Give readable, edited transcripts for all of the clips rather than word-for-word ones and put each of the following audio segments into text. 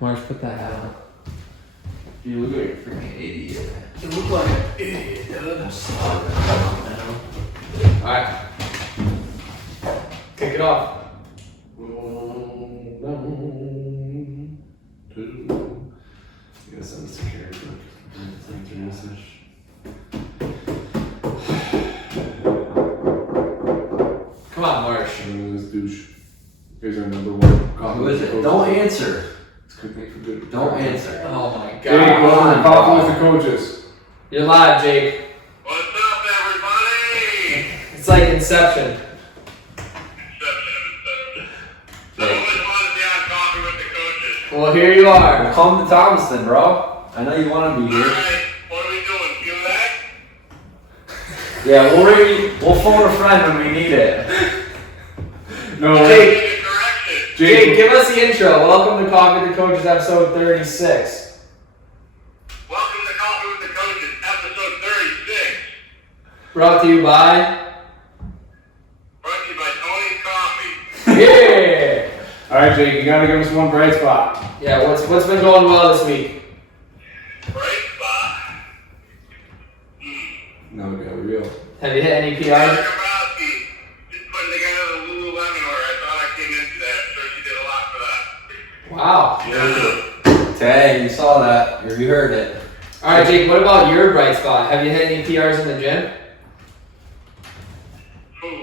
Marsh, put that hat on. You look like a freaking idiot. You look like an idiot, dude. Alright. Kick it off. You gotta send this to Carrie quick. Send her a message. Come on, Marsh. This douche. Here's our number one. Who is it? Don't answer. It's good thing for good. Don't answer. Oh my Jake, welcome to Coffee with the Coaches. You're live, Jake. What's up, everybody? It's like Inception. I always wanted to be on Coffee with the Coaches. Well, here you are. Well, come to Thomaston, bro. I know you want to be here. Alright, what are we doing? Q-Mac? Yeah, we'll phone a friend when we need it. No, Jake, Make a correction. Jake, give us the intro. Welcome to Coffee with the Coaches, episode 36. Welcome to Coffee with the Coaches, episode 36. Brought to you by... Brought to you by Tony's Coffee. Yeah! Alright, Jake, you gotta give us one bright spot. Yeah, what's been going well this week? Bright spot. No, we got real. Have you hit any Eric PRs? Grabowski just putting together the Lululemon order. I thought I came into that. I'm sure she did a lot for that. Wow. Tay, you saw that. Or you heard it. Alright, Jake, what about your bright spot? Have you hit any PRs in the gym? Ooh.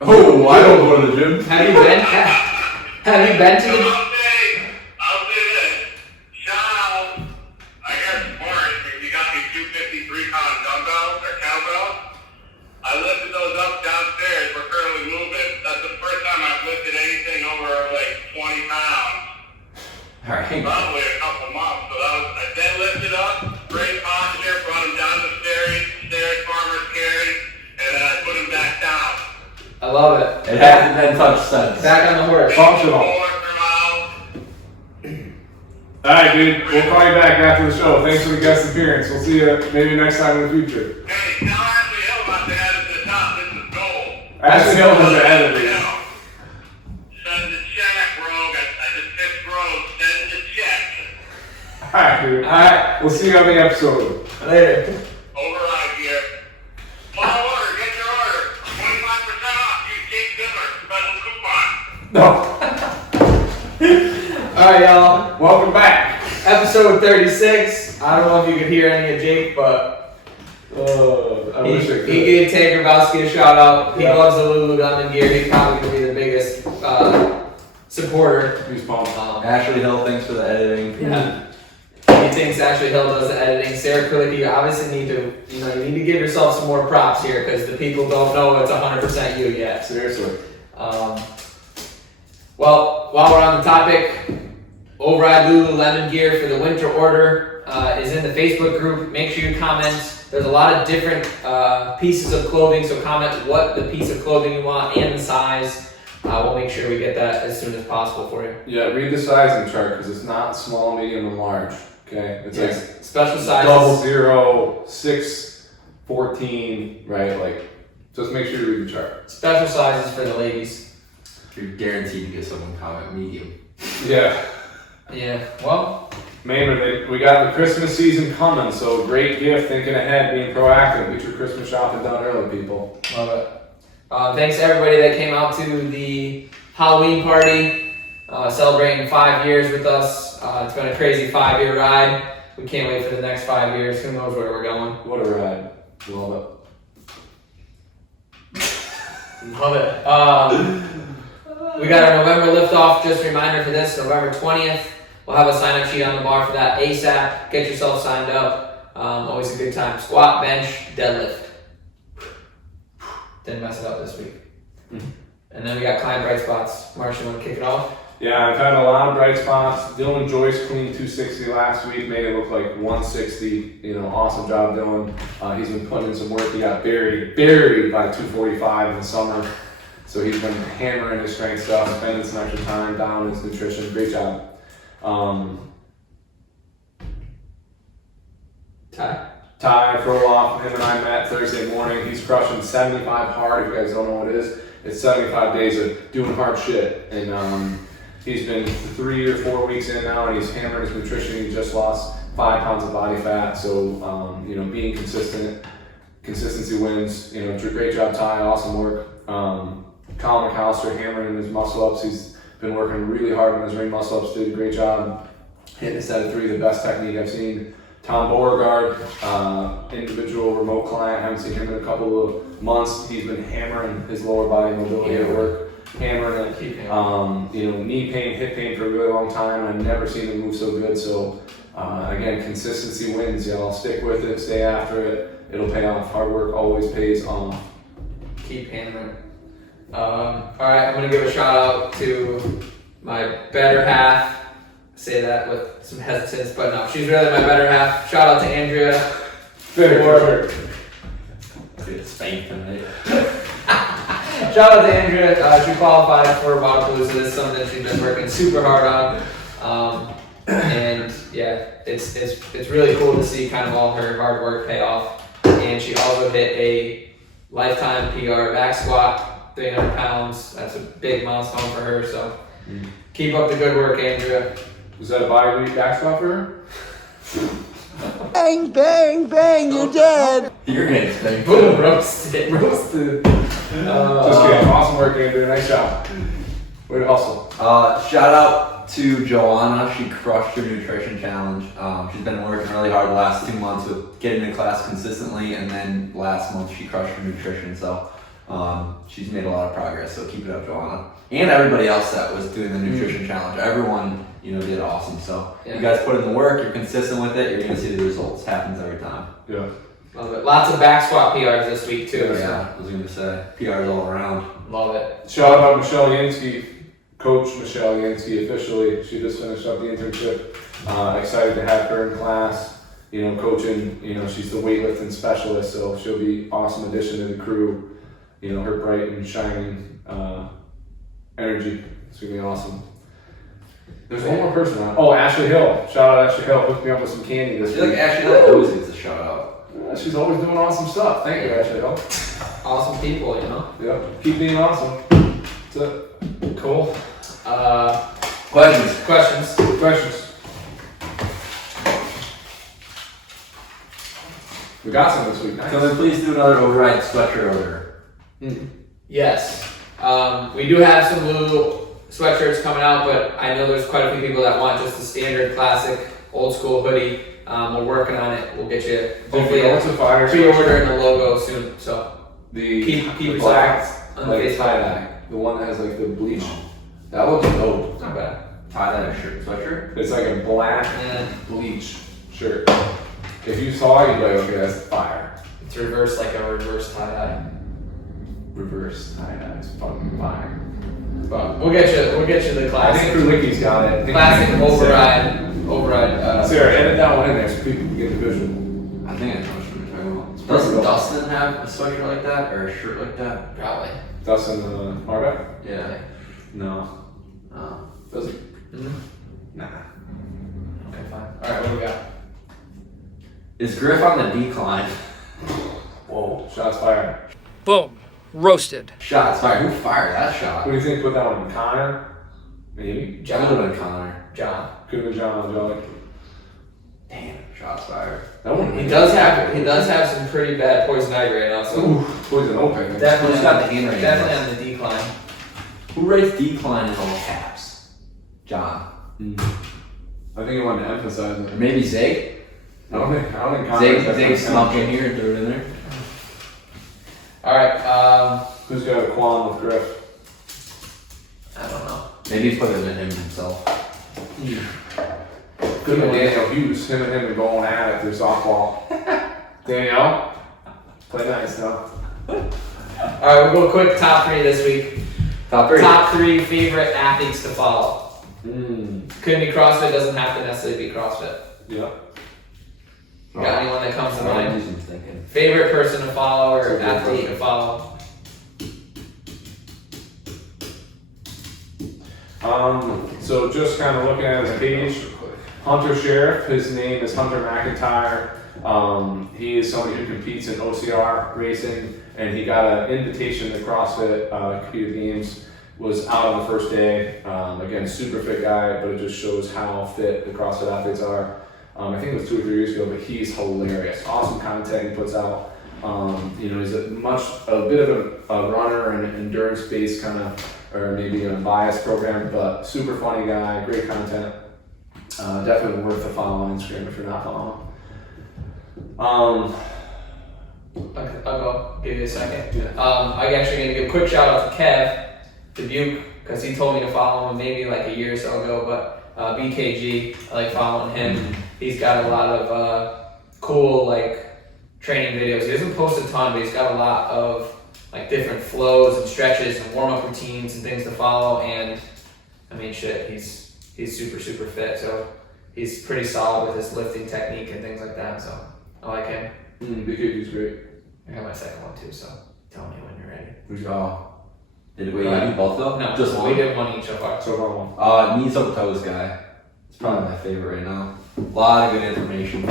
Oh, I don't go to the gym. Have you been? Have you been to the... I'll say this. Shout out, I guess, Morris, if you got me 253-pound dumbbells or cowbells. I lifted those up downstairs. We're currently moving. That's the first time I've lifted anything over like 20 pounds. Alright. Probably a couple months. So that was, I then lifted up, great posture, brought him down the stairs, farmer's carry, and then I put him back down. I love it. It hasn't been touched since. Back on the horse. Functional. More from out. Alright, dude, we'll call you back after the show. Thanks for the guest appearance. We'll see you maybe next time in the future. Hey, tell Ashley Hill about to add it to the top. This is gold. Ashley Hill does the editing. Send the check, Rogue. I just pitched Rogue. Send the check. Alright, dude. Alright, We'll see you on the episode. later. Override here. Final order. Get your order. 25% off. Use Jake Zimmer. Special coupon. Alright, y'all. Welcome back. Episode 36. I don't know if you could hear any of Jake, but I wish I he could. gave Tank Grabowski a shout out. He Yeah. loves the Lululemon gear. He's probably going to be the biggest supporter. He's pumped. Ashley Hill, thanks for the editing. Yeah. He thinks Ashley Hill does the editing. Sarah Kulik, you obviously need to, you need to give yourself some more props here because the people don't know it's 100% you yet. Seriously. Well, while we're on the topic, Override Lululemon gear for the winter order is in the Facebook group. Make sure you comment. There's a lot of different pieces of clothing, so comment what the piece of clothing you want and the size. We'll make sure we get that as soon as possible for you. Yeah, read the sizing chart because it's not small, medium, and large. Okay? It's like Special sizes. double 0, 6, 14, right? Like, just make sure you read the chart. Special sizes for the ladies. You're guaranteed to get someone comment medium. Yeah. Yeah, well, Maynard, we got the Christmas season coming, so great gift, thinking ahead, being proactive. Get your Christmas shopping done early, people. love it. Thanks to everybody that came out to the Halloween party, celebrating 5 years with us. It's been a crazy 5-year ride. We can't wait for the next 5 years. Who knows where we're going? What a ride. Love Love it. We got our November liftoff. Just a reminder for this, November 20th. We'll have a sign-up sheet on the bar for that ASAP. Get yourself signed up. Always a good time. Squat, bench, deadlift. Didn't mess it up this week. And then we got client bright spots. Marsh, you want to kick it off? Yeah, I've had a lot of bright spots. Dylan Joyce cleaned 260 last week, made it look like 160. Awesome job, Dylan. He's been putting in some work. He got buried by 245 in the summer. So he's been hammering his strength stuff, spending some extra time down his nutrition. Great job. Ty Froloff, him and I met Thursday morning. He's crushing 75 hard. If you guys don't know what it is, it's 75 days of doing hard shit. And He's been 3 or 4 weeks in now, and he's hammered his nutrition. He just lost 5 pounds of body fat. So, being consistent, consistency wins. Great job, Ty. Awesome work. Colin McAllister hammering his muscle ups. He's been working really hard on his ring muscle ups. Did a great job. Hitting a set of 3, the best technique I've seen. Tom Beauregard, individual remote client. Haven't seen him in a couple of months. He's been hammering his lower body mobility at work. Hammering it. Knee pain, hip pain for a really long time. I've never seen him move so good. So, again, consistency wins, y'all. Stick with it, stay after it. It'll pay off. Hard work always pays off. Keep hammering. All right, I'm gonna give a shout out to my better half. I say that with some hesitance, but no, she's really my better half. Shout out to Andrea. Sure. Dude, spanked tonight. Shout out to Andrea. She qualified for Wadapalooza. This is something that she's been working super hard on. And yeah, it's really cool to see kind of all her hard work pay off. And she also hit a lifetime PR back squat, 300 pounds. That's a big milestone for her. So keep up the good work, Andrea. Was that a bi-week back squat for her? Bang, bang, bang, you're dead. You're getting spanked. Boom, roasted. Roasted. Just kidding. Awesome work, Andrew. Nice job. Way to hustle. Shout out to Joanna. She crushed her nutrition challenge. She's been working really hard the last 2 months with getting to class consistently, and then last month she crushed her nutrition. So she's made a lot of progress. So keep it up, Joanna. And everybody else that was doing the nutrition challenge. Everyone, did awesome. So you guys put in the work. You're consistent with it. You're gonna see the results. Happens every time. Yeah. Love it. Lots of back squat PRs this week too. Yeah, I was gonna say PRs all around. Love it. Shout out Michelle Yansky, Coach Michelle Yansky officially. She just finished up the internship. Excited to have her in class. Coaching. She's the weightlifting specialist, so she'll be awesome addition to the crew. Her bright and shining energy. It's gonna be awesome. There's one more person on. Oh, Ashley Hill. Shout out Ashley Hill. Hooked me up with some candy I this feel like week. Ashley always gets a shout out. She's always doing awesome stuff. Thank you, Ashley Hill. Awesome people, Yeah. Keep being awesome. That's it. Cool. Questions? Questions? We got some this week. Nice. Can we please do another override sweatshirt order? Yes. We do have some Lulu sweatshirts coming out, but I know there's quite a few people that want just the standard classic old school hoodie. We're working on it. We'll get you hopefully What's a fire pre-order and the logo soon. So The keep the it black, on the like Facebook. tie-dye. The one that has like the bleach. That looks dope. not bad. Tie-dye shirt, sweatshirt? It's like a black And bleach shirt. If you saw it, you'd be like, okay, that's fire. it's reverse like a reverse tie-dye. Reverse tie-dye. It's fucking fire. But we'll get you the I think classic Krulicki's got it. I think classic Sarah- override. Sarah, edit that one in there so people can get the visual. I think I know what you're talking about. pretty Doesn't cool. Dustin have a sweatshirt like that or a shirt like that? Probably. Dustin Marbeck? Yeah. No. Does it? Mm-hmm. Nah. Okay, fine. All right, what do we got? Is Griff on the decline? Whoa. Shots fired. Boom. Roasted. Shots fired. Who fired that What shot? do you think? Put that one in Connor? Maybe. That would have been Connor. John. Could have been John Jolly. Damn. Shots fired. That one. He does have some pretty bad poison ivy right now, so Ooh, poison open. definitely Who's got the handwriting? definitely on the decline. Who writes decline in all caps? John. I think he wanted to emphasize Or it. maybe Zig? I don't think Connor. Zig snuck in here and threw it in there. All right. Who's got a qualm with Griff? I don't know. Maybe he put it in him himself. Could have been Daniel Hughes. Him and him are going at it through softball. Danielle, play nice though. All right, we'll go quick top 3 this week. Top 3. Top 3 favorite athletes to follow. Mm. Couldn't be CrossFit. Doesn't have to necessarily be CrossFit. Yeah. Got anyone that comes to I'm mind? thinking. Favorite person to follow or That's a good athlete question. to follow? So just kind of looking at his page, Hunter Sheriff. His name is Hunter McIntyre. He is somebody who competes in OCR racing, and he got an invitation to CrossFit computer games was out on the first day. Again, super fit guy, but it just shows how fit the CrossFit athletes are. I think it was 2 or 3 years ago, but he's hilarious. Awesome content he puts out. He's a bit of a runner and endurance-based kind of, or maybe a bias program, but super funny guy, great content. Definitely worth a follow on Instagram if you're not following. I'll go. Give you a second. I'm actually going to give a quick shout out to Kev Dubuque because he told me to follow him maybe like a year or so ago. But BKG, I like following him. He's got a lot of cool like training videos. He doesn't post a ton, but he's got a lot of like different flows and stretches and warm up routines and things to follow. And I mean, shit, he's super fit. So he's pretty solid with his lifting technique and things like that. So I like him. BKG's great. I got my second one too, so tell me when you're ready. Did we do both though? No, just we one. did one each so far. So wrong one. Knees up toes guy. It's probably my favorite right now. A lot of good information.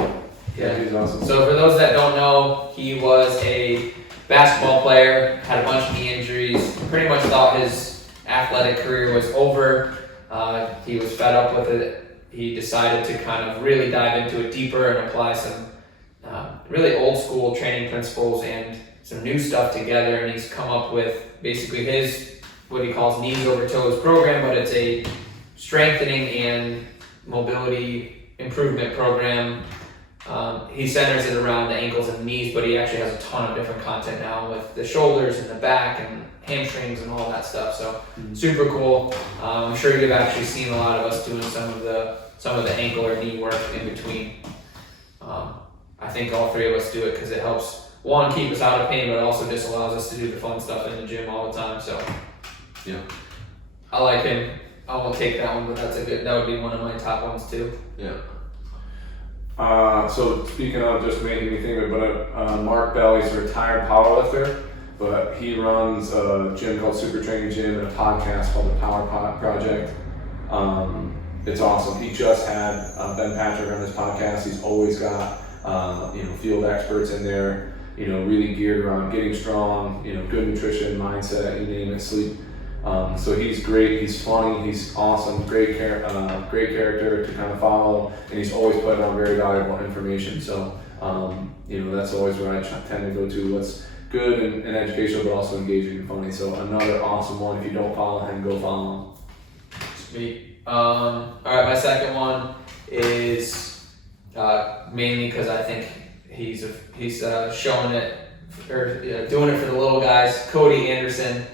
Yeah, he's awesome. So for those that don't know, he was a basketball player, had a bunch of knee injuries, pretty much thought his athletic career was over. He was fed up with it. He decided to kind of really dive into it deeper and apply some really old school training principles and some new stuff together. And he's come up with basically his, what he calls knees over toes program, but it's a strengthening and mobility improvement program. He centers it around the ankles and knees, but he actually has a ton of different content now with the shoulders and the back and hamstrings and all that stuff. So super cool. I'm sure you've actually seen a lot of us doing some of the ankle or knee work in between. I think all three of us do it because it helps, one, keep us out of pain, but it also just allows us to do the fun stuff in the gym all the time. So Yeah. I like him. I won't take that one, but that would be one of my top ones too. Yeah. So speaking of just making me think of it, but Mark Bell, he's a retired powerlifter, but he runs a gym called Super Training Gym and a podcast called the Power Project. It's awesome. He just had Ben Patrick on his podcast. He's always got field experts in there, really geared around getting strong, good nutrition, mindset, you name it, sleep. So he's great, he's funny, he's awesome, great character to kind of follow, and he's always putting out very valuable information. So, that's always where I tend to go to, what's good and educational, but also engaging and funny. So another awesome one. If you don't follow him, go follow him. Sweet. All right, my second one is mainly because I think he's showing it or doing it for the little guys. Cody Anderson.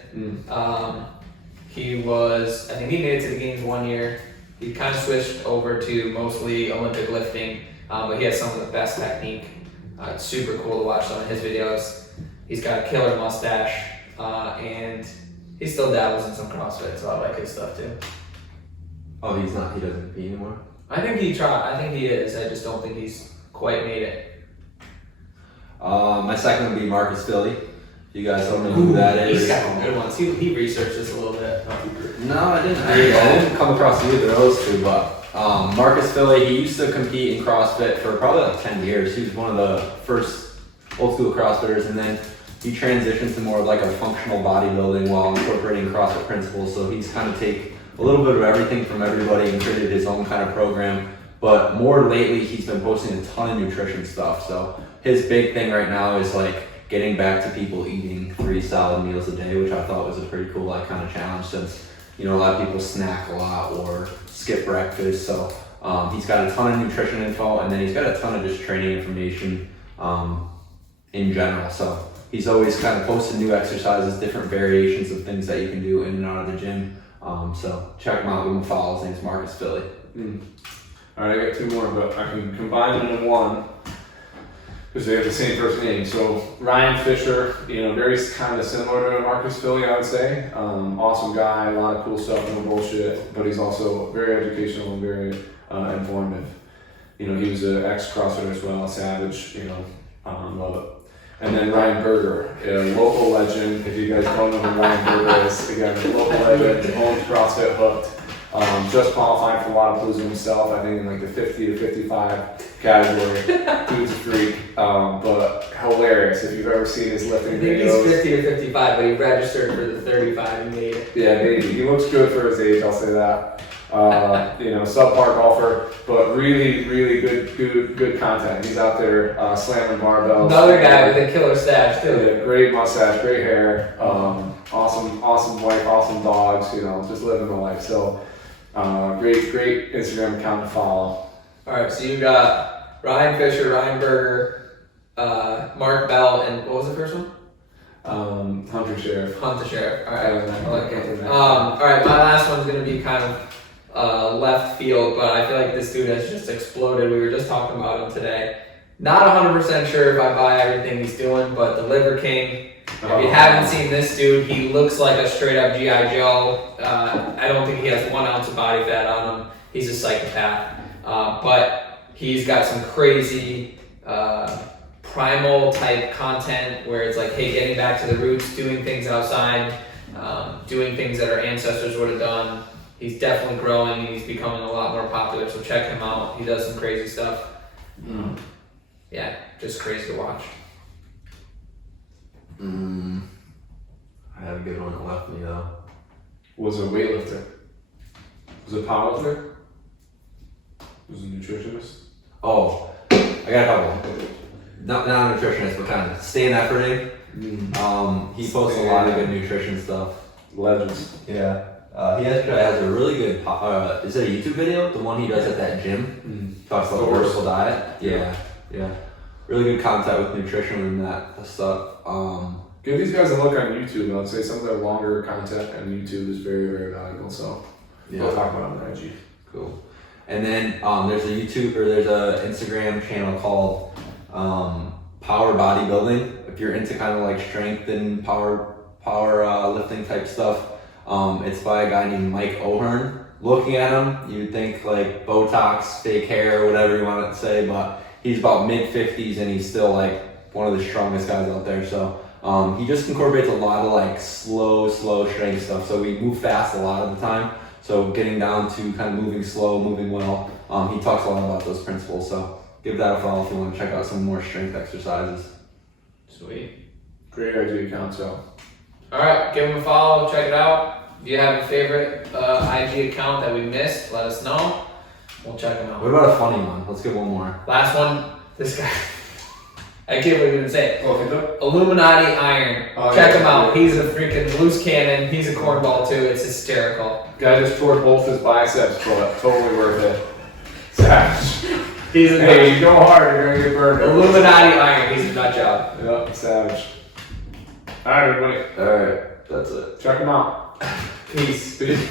I think he made it to the games one year. He kind of switched over to mostly Olympic lifting, but he has some of the best technique. It's super cool to watch some of his videos. He's got a killer mustache, and he still dabbles in some CrossFit, so I like his stuff too. Oh, he doesn't compete anymore? I think he is. I just don't think he's quite made it. My second would be Marcus Philly. You guys don't know who that is. He's got some good ones. He researched this a little bit. No, I didn't. I didn't come across either of those two, but Marcus Philly, he used to compete in CrossFit for probably like 10 years. He was one of the first old school CrossFitters, and then he transitioned to more of like a functional bodybuilding while incorporating CrossFit principles. So he's kind of take a little bit of everything from everybody and created his own kind of program. But more lately, he's been posting a ton of nutrition stuff. So his big thing right now is like getting back to people eating 3 solid meals a day, which I thought was a pretty cool like kind of challenge, since a lot of people snack a lot or skip breakfast. So he's got a ton of nutrition info, and then he's got a ton of just training information in general. So he's always kind of posting new exercises, different variations of things that you can do in and out of the gym. So check him out, give him a follow. His name's Marcus Philly. All right, I got 2 more, but I can combine them in one because they have the same first name. So Ryan Fisher, very kind of similar to Marcus Philly, I would say. Awesome guy, a lot of cool stuff, no bullshit, but he's also very educational and very informative. He was an ex-CrossFitter as well, Savage, love it. And then Ryan Berger, a local legend. If you guys don't know who Ryan Berger is, again, a local legend, owns CrossFit Hooked. Just qualified for Wadapalooza himself, I think in like the 50 to 55 category. Dude's a freak, but hilarious. If you've ever seen his I lifting think he's videos. 50 or 55, but he registered for the 35 and made it. Yeah, maybe. He looks good for his age, I'll say that. Subpar golfer, but really, really good content. He's out there slamming barbells. Another guy with a killer stash too. Yeah, great mustache, great hair, awesome wife, awesome dogs, just living the life. So, great Instagram account to follow. All right, so you got Ryan Fisher, Ryan Berger, Mark Bell, and what was the first one? Hunter Sheriff. Hunt the Sheriff. All right, I like it. Yeah. All right, my last one's gonna be kind of left field, but I feel like this dude has just exploded. We were just talking about him today. Not 100% sure if I buy everything he's doing, but the Liver King. If you haven't seen this dude, he looks like a straight up G.I. Joe. I don't think he has 1 ounce of body fat on him. He's a psychopath. But he's got some crazy primal type content where it's like, hey, getting back to the roots, doing things outside, doing things that our ancestors would have done. He's definitely growing and he's becoming a lot more popular, so check him out. He does some crazy stuff. Yeah, just crazy to watch. I have a good one that left me though. Was a weightlifter. Was a powerlifter. Was a nutritionist. Oh, I got a couple. Not a nutritionist, but kind of staying efforting. He posts a lot of good nutrition stuff. Legends. Yeah. He actually has a really good, is it a YouTube video? The one he does at that gym? Talks about the vertical diet. Yeah. Really good content with nutrition and that stuff. Give these guys a look on YouTube, and I'd say some of their longer content on YouTube is very, very valuable. So we'll talk about it on IG. Cool. And then there's a Instagram channel called Power Bodybuilding. If you're into kind of like strength and power lifting type stuff, it's by a guy named Mike O'Hearn. Looking at him, you'd think like Botox, fake hair, whatever you want to say, but he's about mid-50s and he's still like one of the strongest guys out there. So he just incorporates a lot of like slow strength stuff. So we move fast a lot of the time. So getting down to kind of moving slow, moving well. He talks a lot about those principles. So give that a follow if you want to check out some more strength exercises. Sweet. Great IG account, so. All right, give him a follow, check it out. If you have a favorite IG account that we missed, let us know. We'll check them out. What about a funny one? Let's get one more. Last one, this guy. I can't believe even say it. Okay, Illuminati Iron. Oh, Check yeah. him out. He's a freaking loose cannon. He's a cornball too. It's hysterical. guy just tore both his biceps, but totally worth it. Savage. He's a Hey, you go hard, you're gonna get burned. Illuminati Iron. He's a nut job. Yep, savage. Alright, everybody. Alright, that's it. Check him out. Peace. Peace.